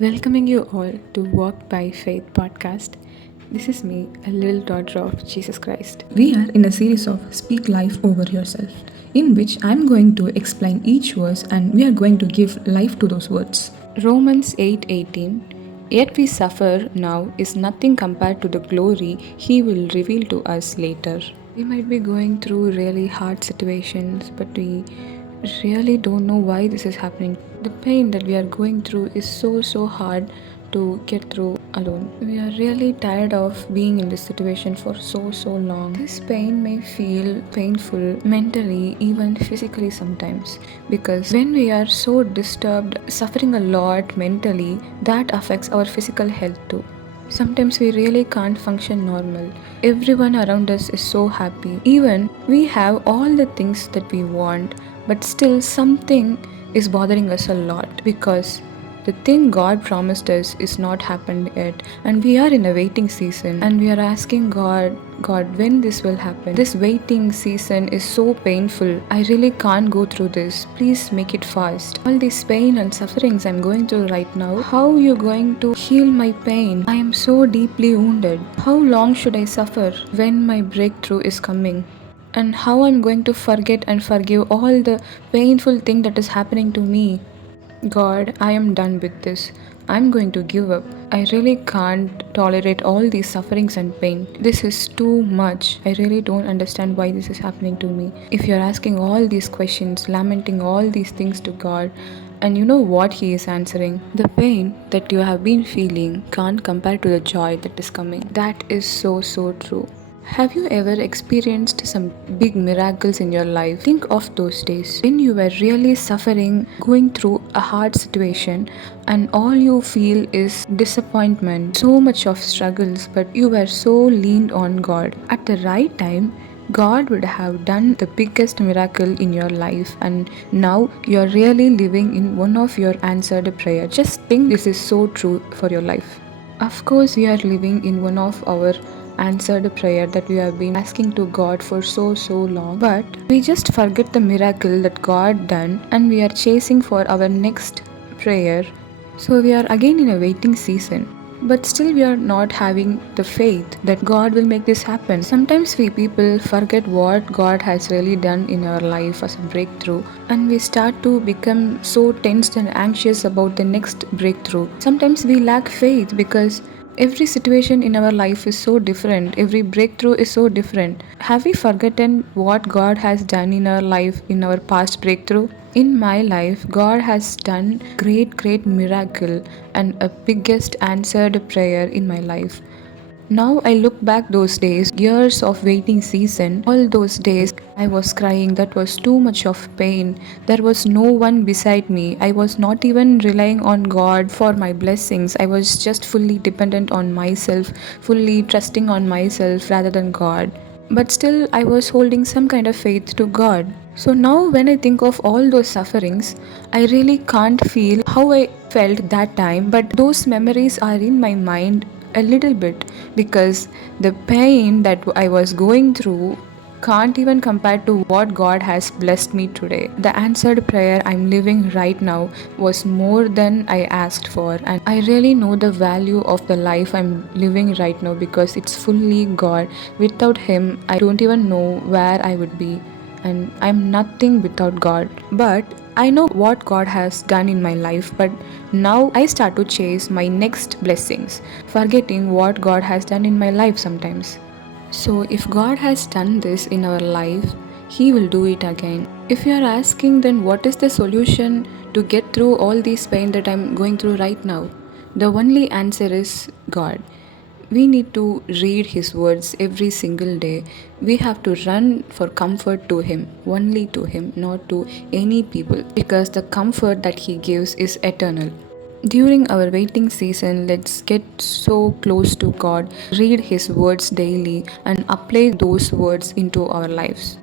Welcoming you all to Walk by Faith podcast. This is me, a little daughter of Jesus Christ. We are in a series of Speak Life Over Yourself, in which I'm going to explain each verse and we are going to give life to those words. Romans 8:18. Yet we suffer now is nothing compared to the glory he will reveal to us later. We might be going through really hard situations, but we really don't know why this is happening. The pain that we are going through is so hard to get through alone. We are really tired of being in this situation for so long. This pain may feel painful mentally, even physically sometimes, because when we are so disturbed, suffering a lot mentally, that affects our physical health too. Sometimes we really can't function normal. Everyone around us is so happy. Even we have all the things that we want, but still something is bothering us a lot because the thing God promised us is not happened yet, and we are in a waiting season and we are asking God, when this will happen. This waiting season is so painful. I really can't go through this. Please make it fast. All this pain and sufferings I'm going through right now, how are you going to heal my pain? I am so deeply wounded. How long should I suffer when my breakthrough is coming? And how I'm going to forget and forgive all the painful thing that is happening to me. God, I am done with this. I'm going to give up. I really can't tolerate all these sufferings and pain. This is too much. I really don't understand why this is happening to me. If you're asking all these questions, lamenting all these things to God, and you know what He is answering, the pain that you have been feeling can't compare to the joy that is coming. That is so true. Have you ever experienced some big miracles in your life? Think of those days when you were really suffering, going through a hard situation, and all you feel is disappointment, so much of struggles, but you were so leaned on God. At the right time, God would have done the biggest miracle in your life, and now you're really living in one of your answered prayer. Just think, this is so true for your life. Of course, we are living in one of our answered prayer that we have been asking to God for so long, but we just forget the miracle that God done and we are chasing for our next prayer. So we are again in a waiting season. But still we are not having the faith that God will make this happen. Sometimes we people forget what God has really done in our life as a breakthrough, and we start to become so tensed and anxious about the next breakthrough. Sometimes we lack faith because every situation in our life is so different. Every breakthrough is so different. Have we forgotten what God has done in our life in our past breakthrough? In my life, God has done great miracle and a biggest answered prayer in my life. Now I look back those days, years of waiting season, all those days I was crying, that was too much of pain. There was no one beside me. I was not even relying on God for my blessings. I was just fully dependent on myself, fully trusting on myself rather than God. But still I was holding some kind of faith to God. So now when I think of all those sufferings, I really can't feel how I felt that time, but those memories are in my mind a little bit because the pain that I was going through can't even compare to what God has blessed me today. The answered prayer I'm living right now was more than I asked for, and I really know the value of the life I'm living right now because it's fully God. Without Him, I don't even know where I would be, and I'm nothing without God. But I know what God has done in my life, but now I start to chase my next blessings, forgetting what God has done in my life sometimes. So, if God has done this in our life, He will do it again. If you are asking, then what is the solution to get through all this pain that I'm going through right now? The only answer is God. We need to read His words every single day. We have to run for comfort to Him, only to Him, not to any people, because the comfort that He gives is eternal. During our waiting season, let's get so close to God, read His words daily, and apply those words into our lives.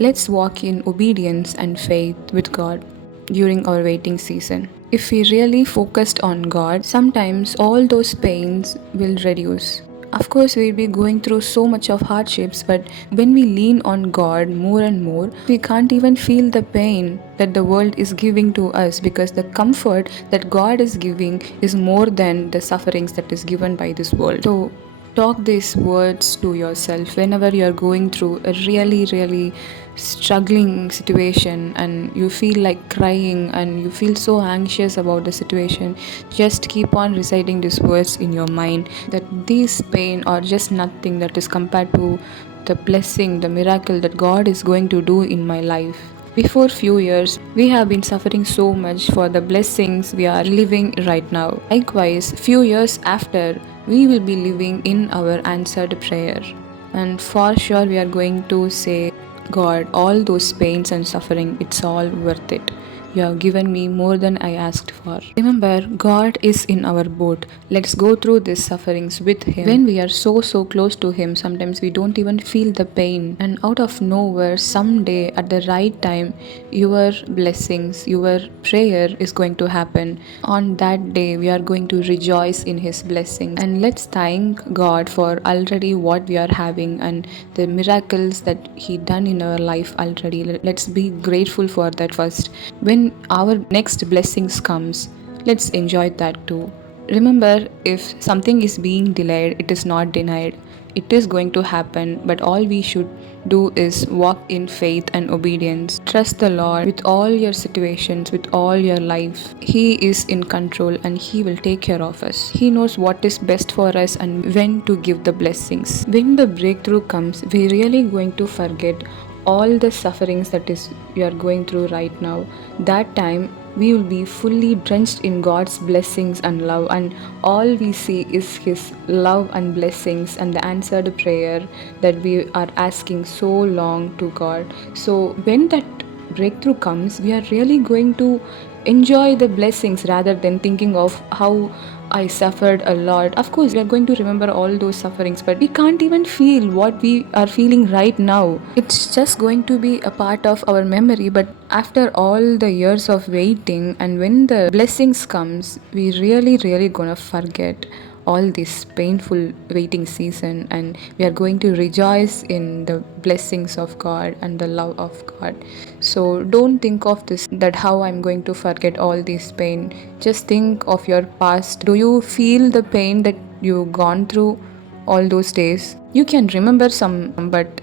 Let's walk in obedience and faith with God during our waiting season. If we really focused on God, sometimes all those pains will reduce. Of course, we'll be going through so much of hardships, but when we lean on God more and more, we can't even feel the pain that the world is giving to us, because the comfort that God is giving is more than the sufferings that is given by this world. So, talk these words to yourself whenever you're going through a really struggling situation and you feel like crying and you feel so anxious about the situation. Just keep on reciting these words in your mind, that this pain are just nothing that is compared to the blessing, the miracle that God is going to do in my life. Before few years, we have been suffering so much for the blessings we are living right now. Likewise, few years after, we will be living in our answered prayer. And for sure, we are going to say, God, all those pains and suffering, it's all worth it. You have given me more than I asked for. Remember, God is in our boat. Let's go through these sufferings with Him. When we are so close to Him, sometimes we don't even feel the pain. And out of nowhere, someday at the right time, your blessings, your prayer is going to happen. On that day, we are going to rejoice in His blessings. And let's thank God for already what we are having and the miracles that He done in our life already. Let's be grateful for that first. When our next blessings comes, let's enjoy that too. Remember, if something is being delayed, it is not denied. It is going to happen, but all we should do is walk in faith and obedience. Trust the Lord with all your situations, with all your life. He is in control and He will take care of us. He knows what is best for us and when to give the blessings. When the breakthrough comes, we're really going to forget all the sufferings that is we are going through right now. That time we will be fully drenched in God's blessings and love, and all we see is His love and blessings and the answered prayer that we are asking so long to God. So when that breakthrough comes, we are really going to enjoy the blessings rather than thinking of how I suffered a lot. Of course, we are going to remember all those sufferings, but we can't even feel what we are feeling right now. It's just going to be a part of our memory, but after all the years of waiting and when the blessings comes, we really gonna forget all this painful waiting season, and we are going to rejoice in the blessings of God and the love of God. So don't think of this, that how I'm going to forget all this pain. Just think of your past. Do you feel the pain that you've gone through all those days? You can remember some, but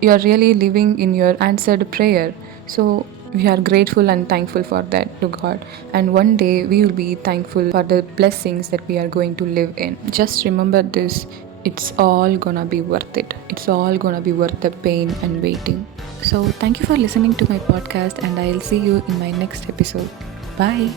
you are really living in your answered prayer. So we are grateful and thankful for that to God. And one day we will be thankful for the blessings that we are going to live in. Just remember this, it's all gonna be worth it. It's all gonna be worth the pain and waiting. So thank you for listening to my podcast, and I'll see you in my next episode. Bye.